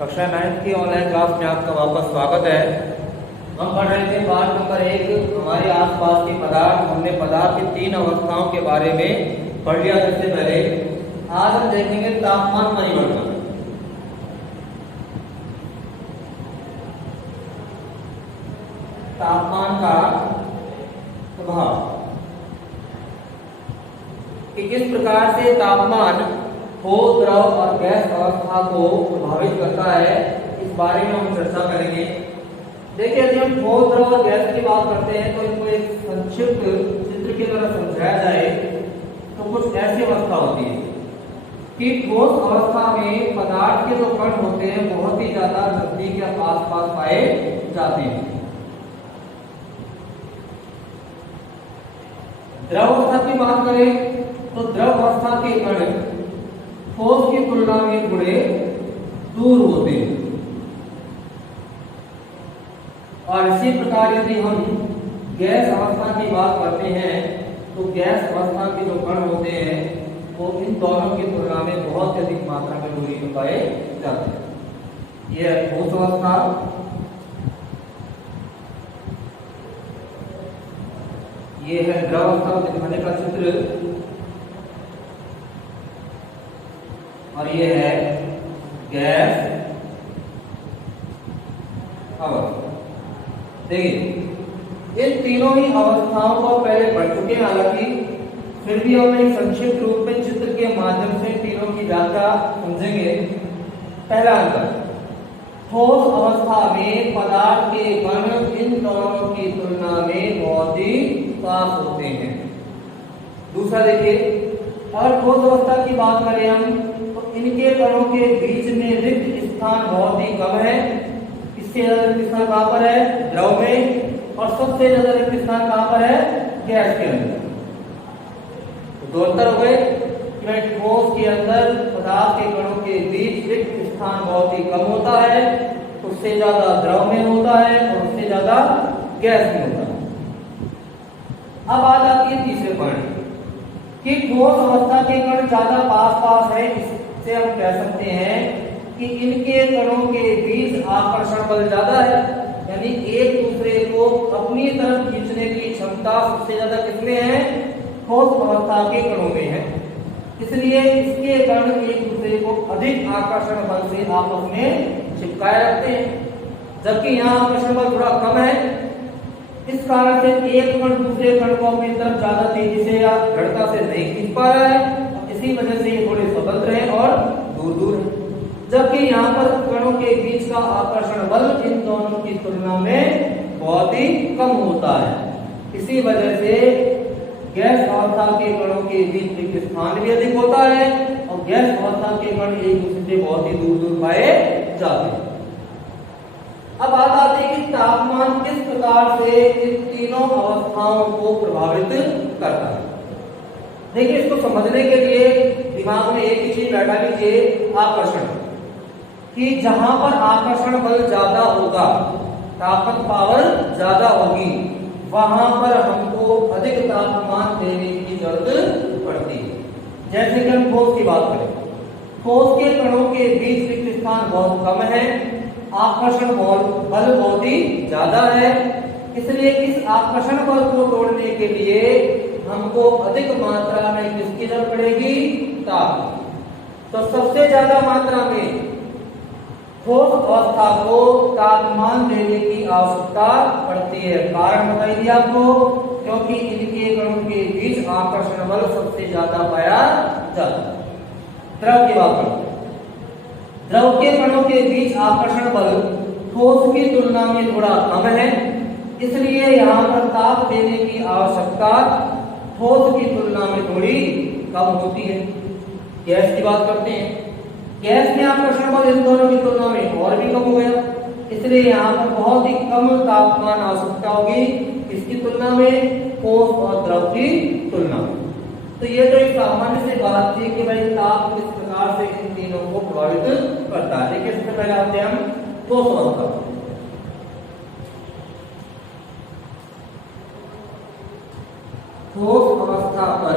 कक्षा 9 की online class में आपका वापस स्वागत है। हम पढ़ रहे थे पाठ नंबर 1 हमारे आसपास के पदार्थ। हमने पदार्थ की 3 अवस्थाओं के बारे में पढ़ लिया सबसे पहले। आज हम देखेंगे तापमान परिवर्तन। तापमान का प्रभाव कि किस प्रकार से तापमान ठोस, द्रव और गैस अवस्था को प्रभावित करता है, इस बारे में हम चर्चा करेंगे। देखिए, यदि हम ठोस, द्रव और गैस की बात करते हैं तो इनको एक संक्षिप्त चित्र के द्वारा समझाया जाए तो कुछ ऐसी अवस्था होती है कि ठोस अवस्था में पदार्थ के जो कण होते हैं बहुत ही ज्यादा नजदीक या आसपास पाए जाते हैं। द्रव अवस्था की बात करें तो द्रव अवस्था के कण ठोस की तुलना में थोड़े दूर होते हैं। और इसी प्रकार यदि हम गैस अवस्था की बात करते हैं तो गैस अवस्था के जो कण होते हैं वो इन दोनों की तुलना में बहुत अधिक मात्रा में दूरी में पाए जाते हैं। यह है ठोस अवस्था, ये है द्रव अवस्था को दिखाने का चित्र, और ये है गैस अवस्था। देखिए, इन तीनों ही अवस्थाओं को पहले पढ़ चुके हैं, हालांकि फिर भी हम एक संक्षिप्त रूप में चित्र के माध्यम से तीनों की व्याख्या समझेंगे। पहला अंतर, ठोस अवस्था में पदार्थ के कण इन दोनों की तुलना में बहुत ही पास होते हैं। दूसरा देखिए, अगर ठोस अवस्था की बात करें हम तो इनके कणों के बीच में रिक्त स्थान बहुत ही कम है। इससे ज्यादा रिक्त स्थान कहां पर है? द्रव में। और सबसे ज्यादा रिक्त स्थान कहां पर है? गैस के अंदर। तो दो अंतर हो गए कि ठोस के अंदर पदार्थ के कणों के बीच रिक्त स्थान बहुत ही कम होता है, उससे ज्यादा द्रव में होता है और उससे ज्यादा गैस में होता है। अब बात आती है तीसरे पॉइंट कि ठोस अवस्था के कण ज्यादा पास है। इससे हम कह सकते हैं कि इनके कणों के बीच आकर्षण बल ज्यादा है, यानी एक दूसरे को अपनी तरफ खींचने की क्षमता सबसे ज्यादा किसमें है? ठोस अवस्था के कणों में है। इसलिए इसके कण एक दूसरे को अधिक आकर्षण बल से आपस में चिपकाए रखते हैं, जबकि यहाँ आकर्षण बल थोड़ा कम है। इस कारण से एक कण दूसरे कण को अपनी तरफ ज्यादा तेजी से या दृढ़ता से नहीं खींच पा रहा है। इसी वजह से ये थोड़े स्वतंत्र हैं और दूर दूर हैं, जबकि यहाँ पर कणों के बीच का आकर्षण बल इन दोनों की तुलना में बहुत ही कम होता है। इसी वजह से गैस अवस्था के कणों के बीच रिक्त स्थान भी अधिक होता है और गैस अवस्था के कण एक दूसरे से बहुत ही दूर दूर पाए जाते हैं। अब बात आती है कि तापमान किस प्रकार से इन तीनों अवस्थाओं को प्रभावित करता है। देखिए, इसको समझने के लिए दिमाग में एक ही चीज बैठा लीजिए, आकर्षण। कि जहां पर आकर्षण बल ज्यादा होगा, तापमान पावर ज्यादा होगी, वहां पर हमको अधिक तापमान देने की जरूरत पड़ती है। जैसे कि हम ठोस की बात करें, ठोस के कणों के बीच रिक्त स्थान बहुत कम है, आकर्षण बल बहुत ही ज्यादा है। इसलिए इस आकर्षण बल को तोड़ने के लिए हमको अधिक मात्रा में किसकी जरूरत पड़ेगी? ताप। तो सबसे ज्यादा मात्रा में ठोस अवस्था को तापमान देने की आवश्यकता पड़ती है। कारण बताई दिया आपको, क्योंकि इनके कणों के बीच आकर्षण बल सबसे ज्यादा पाया जाता है। द्रव की बात करें, द्रव के कणों के बीच आकर्षण बल ठोस की तुलना में थोड़ा कम है, इसलिए यहाँ पर ताप देने की आवश्यकता ठोस की तुलना में थोड़ी कम होती है। गैस की बात करते हैं, गैस में आकर्षण बल इन दोनों की तुलना में और भी कम हो गया, इसलिए यहाँ पर बहुत ही कम तापमान आवश्यकता होगी इसकी तुलना में, ठोस और द्रव की तुलना में। तो ये तो एक सामान्य से बात थी कि भाई ताप किस प्रकार से इन तीनों को प्रभावित करता है। देखिए, सबसे पहले आते हैं हम ठोस अवस्था। ठोस अवस्था पर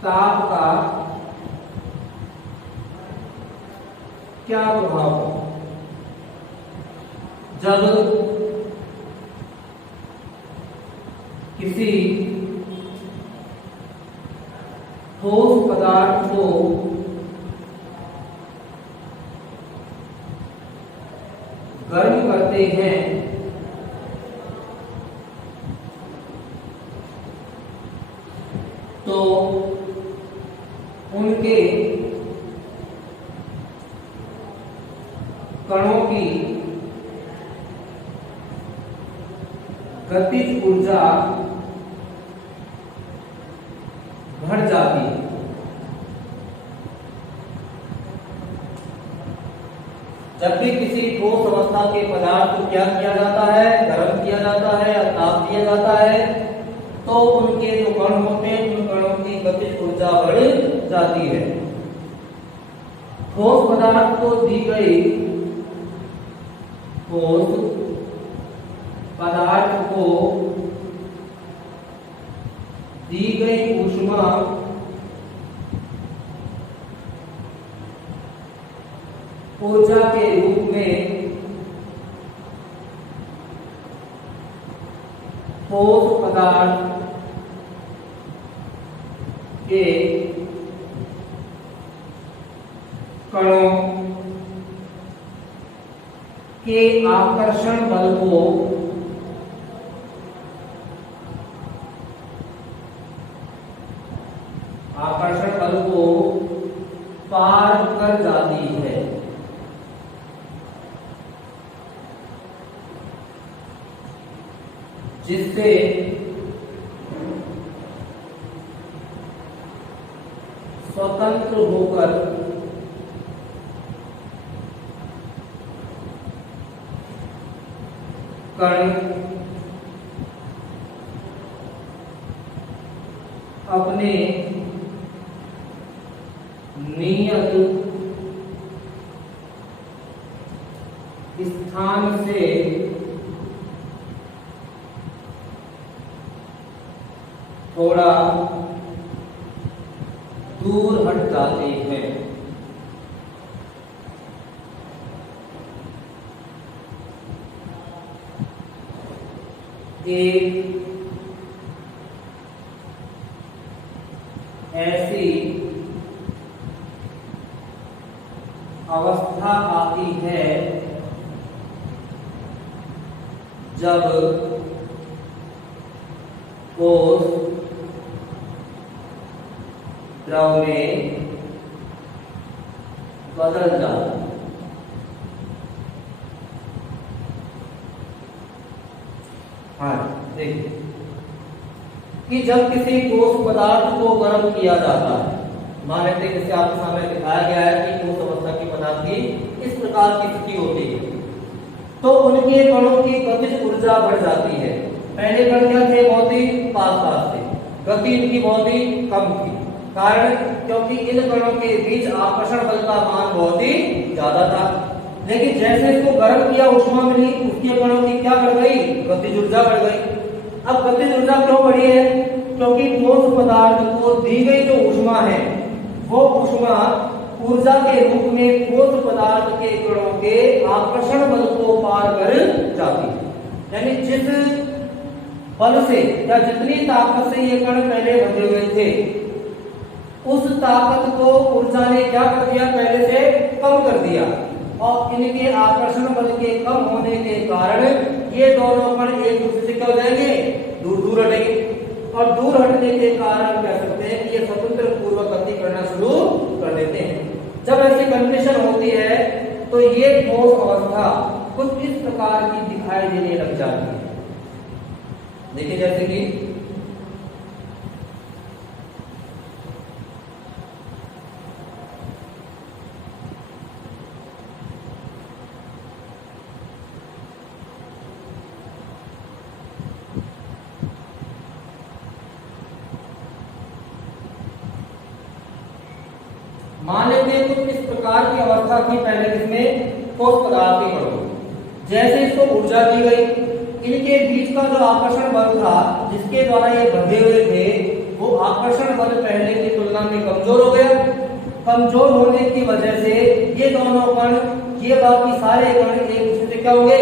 ताप का क्या प्रभाव होगा जब किसी ठोस पदार्थ को गर्म करते हैं तो उनके कणों की गतिज ऊर्जा बढ़ जाती है। जब भी किसी ठोस अवस्था के पदार्थ को क्या किया जाता है, गर्म किया जाता है या ताप दिया जाता है, तो उनके जो कण होते हैं उन कणों की गतिज ऊर्जा बढ़ जाती है। ठोस पदार्थ को दी गई ठोस पदार्थ को दी गई ऊष्मा ऊर्जा के रूप में ठोस पदार्थ के कणों के आकर्षण बल को पार कर जाती है। जिससे स्वतंत्र होकर कण अपने नियत स्थान से थोड़ा दूर हट जाते हैं। एक ऐसी अवस्था आती है जब ठोस द्रव में बदल जाता है। हाँ देखिए कि जब किसी ठोस पदार्थ को गर्म किया जाता है, मान लेते हैं जैसे आपके सामने दिखाया गया है कि ठोस अवस्था के पदार्थ की इस प्रकार की स्थिति होती है, तो उनके कणों की गतिज ऊर्जा बढ़ जाती है। पहले कण क्या थे, बहुत ही पास पास थे, गति इनकी बहुत ही कम थी। कारण क्योंकि इन कणों के बीच आकर्षण बल का मान बहुत ही ज्यादा था। लेकिन जैसे इसको गर्म किया, ऊष्मा मिली, उसके कणों की क्या बढ़ गई, गतिज ऊर्जा बढ़ गई। अब गतिज ऊर्जा क्यों बढ़ी है, क्योंकि ठोस पदार्थ को दी गई जो ऊष्मा है वो ऊष्मा ऊर्जा के रूप में ठोस पदार्थ के कणों के आकर्षण बल को पार कर जाती है। यानी जिस बल से या जितनी ताकत से ये कण पहले बंधे हुए थे, उस ताकत को ऊर्जा ने क्या कर दिया, पहले से कम कर दिया। और इनके आकर्षण बल के कम होने के कारण ये दोनों कण एक दूसरे से क्या हो जाएंगे, दूर दूर हटेंगे। और दूर हटने के कारण कह सकते हैं कि ये स्वतंत्र पूर्वक गति करना शुरू कर देते हैं। जब ऐसी कंडीशन होती है तो ये ठोस अवस्था कुछ इस प्रकार की दिखाई देने लग जाती है। देखिए जैसे कि मान लेते हैं कुछ इस प्रकार की अवस्था थी पहले, जिसमें ठोस पदार्थ की कणों, जैसे इसको ऊर्जा दी गई, इनके बीच का जो आकर्षण बल था जिसके द्वारा ये बंधे हुए थे, वो आकर्षण बल पहले की तुलना में कमजोर हो गया। कमजोर होने की वजह से ये दोनों कण, ये बाकी सारे कण एक दूसरे से क्या होंगे,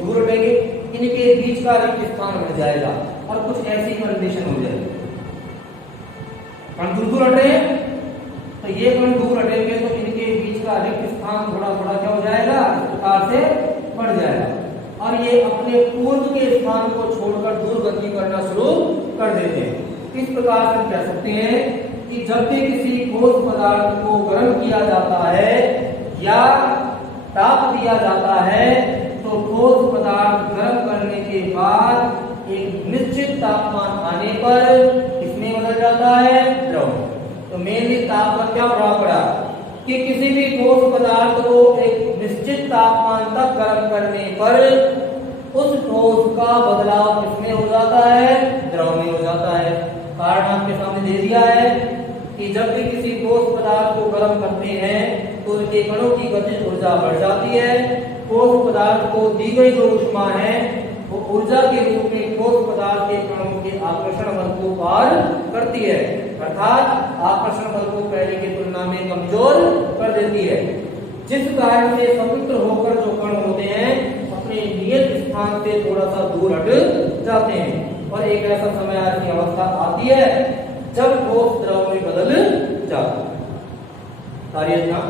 दूर हटेंगे, इनके बीच का रिक्त स्थान बन जाएगा और कुछ ऐसी कंडीशन हो जाएगी। कण दूर हटे तो ये कण दूर हटेंगे तो इनके बीच का रिक्त स्थान थोड़ा थोड़ा क्या हो जाएगा, इस प्रकार से बढ़ जाएगा और ये अपने पूर्व के स्थान को छोड़कर दूर गति करना शुरू कर देते हैं। इस प्रकार से कह सकते हैं कि जब भी किसी ठोस पदार्थ को गर्म किया जाता है या ताप दिया जाता है तो ठोस पदार्थ गर्म करने के बाद एक निश्चित तापमान आने पर किसमें बदल जाता है, द्रव। तो मेनली तापमान क्या प्रभाव पड़ा कि किसी भी ठोस पदार्थ को एक निश्चित तापमान तक गर्म करने पर उस ठोस का बदलाव किसमें हो जाता है, द्रव में हो जाता है। कारण आपके सामने दे दिया है कि जब भी किसी ठोस पदार्थ को गर्म करते हैं तो उनके कणों की गतिज ऊर्जा बढ़ जाती है। ठोस पदार्थ को दी गई जो ऊष्मा है वो ऊर्जा के रूप में ठोस पदार्थ के कणों के आकर्षण बल को पार करती है, अर्थात आकर्षण बल को पहले की तुलना में कमजोर कर देती है, जिस कारण से स्वतंत्र होकर जो कण होते हैं अपने नियत स्थान से थोड़ा सा दूर हट जाते हैं और एक ऐसा समय की अवस्था आती है जब ठोस द्रव में बदल जाता है। कार्य था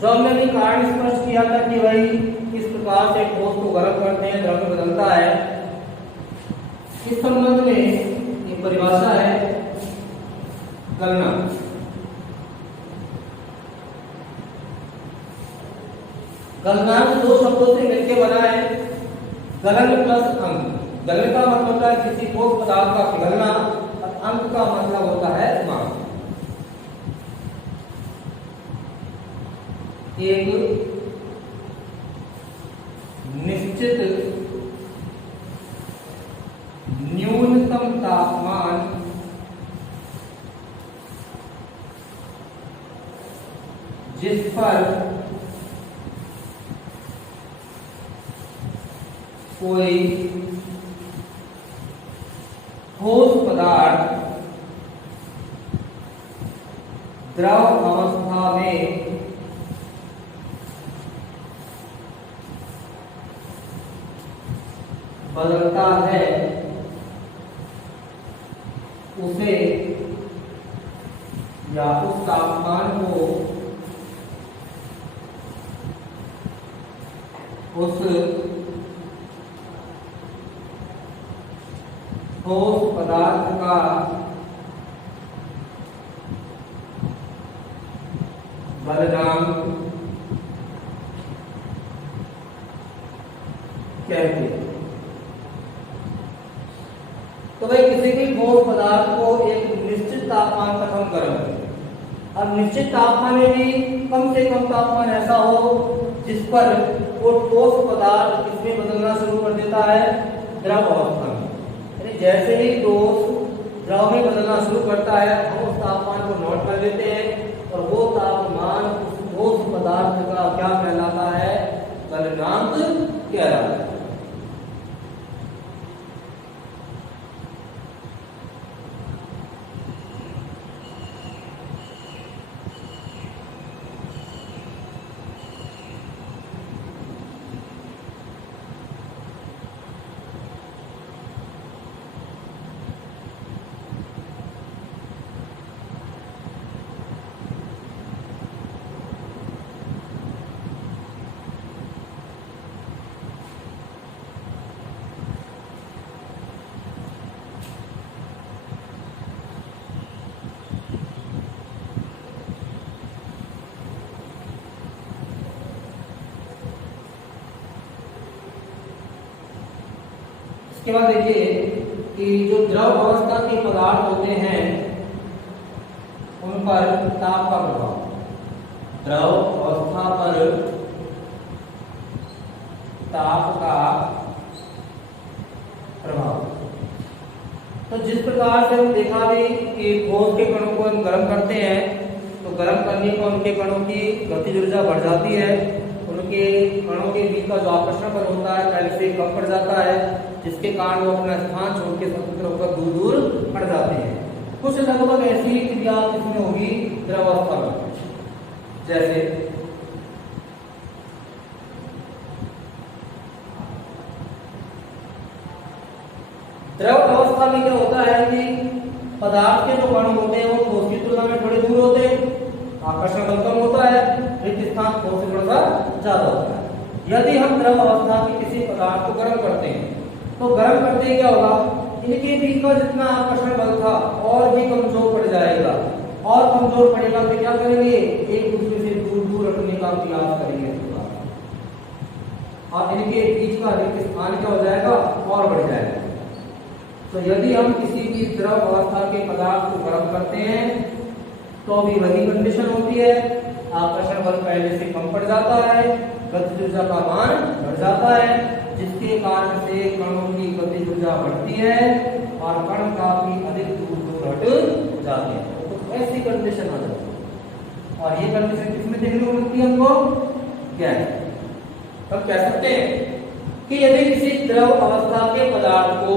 जो हमने अभी कारण स्पष्ट किया था कि भाई किस प्रकार से ठोस को गर्म करते हैं, द्रव में बदलता है। इस संबंध में एक परिभाषा है गलनांक। गलनांक दो शब्दों से मिलकर बना है, गलन प्लस अंक। गलन का मतलब होता है किसी ठोस पदार्थ का पिघलना और अंक का मतलब होता है माप। एक निश्चित न्यूनतम तापमान जिस पर कोई ठोस पदार्थ द्रव अवस्था में बदलता है उसे या उस तापमान को उस ठोस पदार्थ का गलनांक कहते हैं। तो भाई किसी भी ठोस पदार्थ को एक निश्चित तापमान तक हम गर्म करें। अब निश्चित तापमान में भी कम से कम तापमान ऐसा हो जिस पर वो ठोस पदार्थ किसमें बदलना शुरू कर देता है? द्रव अवस्था में। यानी जैसे ही ठोस द्रव में बदलना शुरू करता है हम उस तापमान को नोट कर लेते हैं और वो तापमान उस ठोस पदार्थ का क्या कहलाता है? गलनांक कहलाता है। इसके बाद देखिए कि जो द्रव अवस्था के पदार्थ होते हैं उन पर ताप का प्रभाव। द्रव अवस्था पर ताप का प्रभाव। तो जिस प्रकार से हम देखा भी कि ठोस के कणों को हम गर्म करते हैं तो गर्म करने पर उनके कणों की गतिज ऊर्जा बढ़ जाती है, उनके कणों के बीच का जो आकर्षण बल होता है पहले से कम पड़ जाता है, जिसके कारण वो अपना स्थान छोड़ के स्वतंत्र होकर दूर दूर हट जाते हैं। कुछ लगभग ऐसी क्रिया इसमें होगी द्रवावस्था में। जैसे द्रव अवस्था में क्या होता है कि पदार्थ के जो कण होते हैं वो ठोस की तुलना में थोड़े दूर होते हैं, आकर्षण बल कम होता है, रिक्त स्थान ठोस से थोड़ा सा ज्यादा होता है। यदि हम द्रव अवस्था के किसी पदार्थ को गर्म करते हैं तो गर्म करते ही क्या होगा, इनके बीच का जितना आकर्षण बल था और भी कमजोर पड़ जाएगा, और कमजोर पड़ेगा तो क्या करेंगे, एक दूसरे से दूर दूर रखने का प्रयास करेंगे और इनके बीच का रिक्त स्थान क्या हो जाएगा और बढ़ जाएगा। तो यदि हम किसी भी द्रव अवस्था के पदार्थ को गर्म करते हैं तो भी वही कंडीशन होती है, आकर्षण बल पहले से कम पड़ जाता है, गतिज ऊर्जा का मान बढ़ जाता है, जिसके कारण से कणों की गतिज ऊर्जा बढ़ती है और कण काफी अधिक दूर दूर हट जाते हैं। तो ऐसी कंडीशन आ जाती है और ये कंडीशन किसमें देखने को मिलती है हमको? क्या है, हम कह सकते हैं कि यदि किसी द्रव अवस्था के पदार्थ को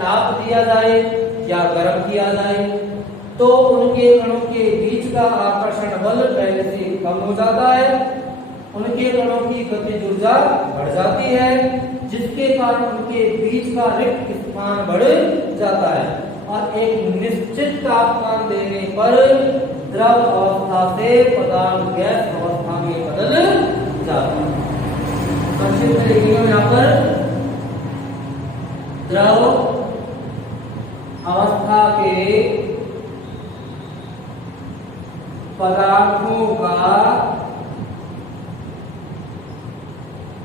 ताप दिया जाए या गर्म किया जाए तो उनके कणों के बीच का आकर्षण बल पहले से कम हो जाता है, उनके कणों की गतिज ऊर्जा बढ़ जाती है, जिसके कारण उनके बीच का रिक्त स्थान बढ़ जाता है और एक निश्चित तापमान देने पर द्रव अवस्था से पदार्थ गैस अवस्था में बदल जाता है। संक्षिप्त में लिखिए यहाँ पर द्रव अवस्था के पदार्थों का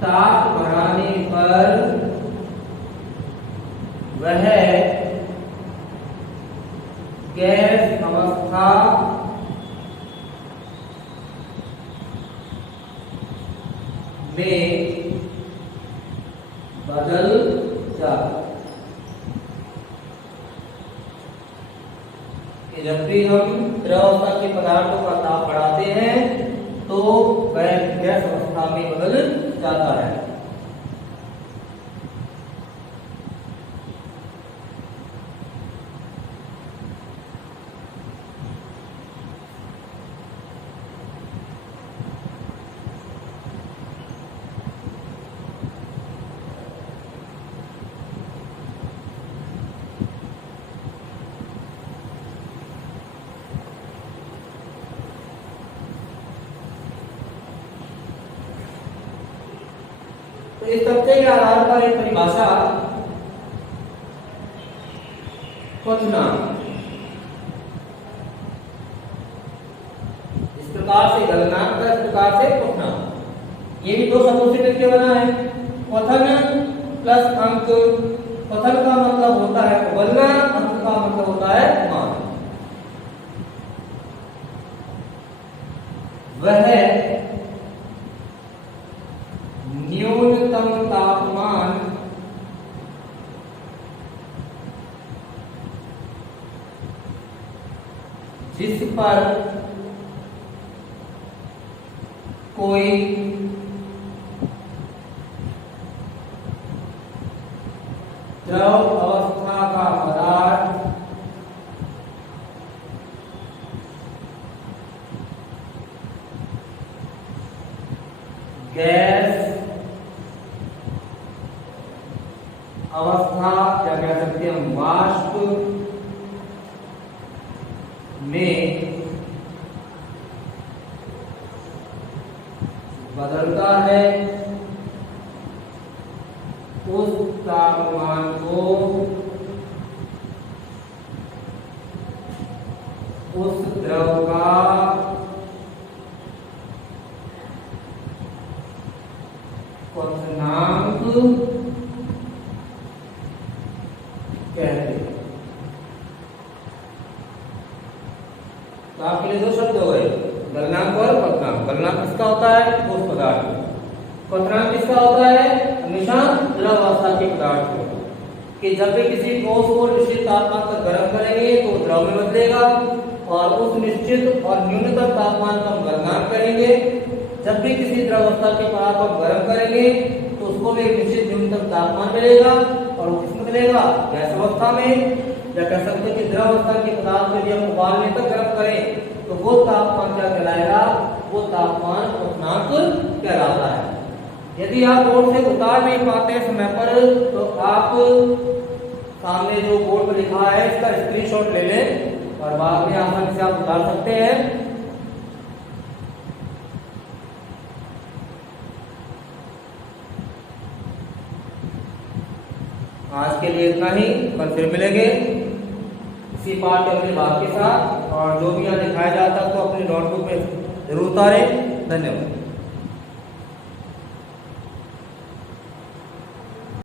ताप बढ़ाने पर वह गैस अवस्था में बदल जाता है। जब भी हम द्रव अवस्था के पदार्थों का ताप बढ़ाते हैं तो वह गैस अवस्था में बदल जाता है। तो इस तथ्य के आधार पर एक परिभाषा क्वथनांक, इस प्रकार से गलनांक का, इस प्रकार से क्वथनांक, ये भी दो शब्दों से मिलकर बना है। क्वथन प्लस अंक, क्वथन का मतलब होता है उबलना, अंक का मतलब होता है मान। वह जिस पर कोई द्रव अवस्था का पदार्थ गैस अवस्था या कह सकते हैं हम वाष्प में बदलता है, उस तापमान को उस द्रव का क्वथनांक कहते हैं। तो आपके लिए दो शब्द हो गए, गलनांक और क्वथनांक। गलनांक किसका होता है? ठोस पदार्थ। क्वथनांक किसका होता है? हमेशा द्रव अवस्था के पदार्थ को, कि जब भी किसी ठोस को निश्चित तापमान तक गर्म करेंगे तो द्रव में बदलेगा, और उस निश्चित और न्यूनतम तापमान को हम गलनांक करेंगे। जब भी किसी द्रव अवस्था के पदार्थ को गर्म करेंगे तो उसको भी एक निश्चित न्यूनतम तापमान मिलेगा, और किसमें मिलेगा? गैस अवस्था में। या कह सकते हैं कि द्रव अवस्था के पदार्थ को यदि हम उबालने तक गर्म करें तो वो तापमान क्या कहलाएगा? वो तापमान क्वथनांक कहलाता है। यदि आप बोर्ड से उतार नहीं पाते हैं समय पर, तो आप सामने जो बोर्ड पर लिखा है इसका स्क्रीनशॉट ले लें और बाद में आसानी से आप उतार सकते हैं। आज के लिए इतना ही, कल फिर मिलेंगे इसी पाठ के अगले भाग के साथ। और जो भी यहाँ दिखाया जाता है तो अपनी नोटबुक में जरूर उतारें। धन्यवाद।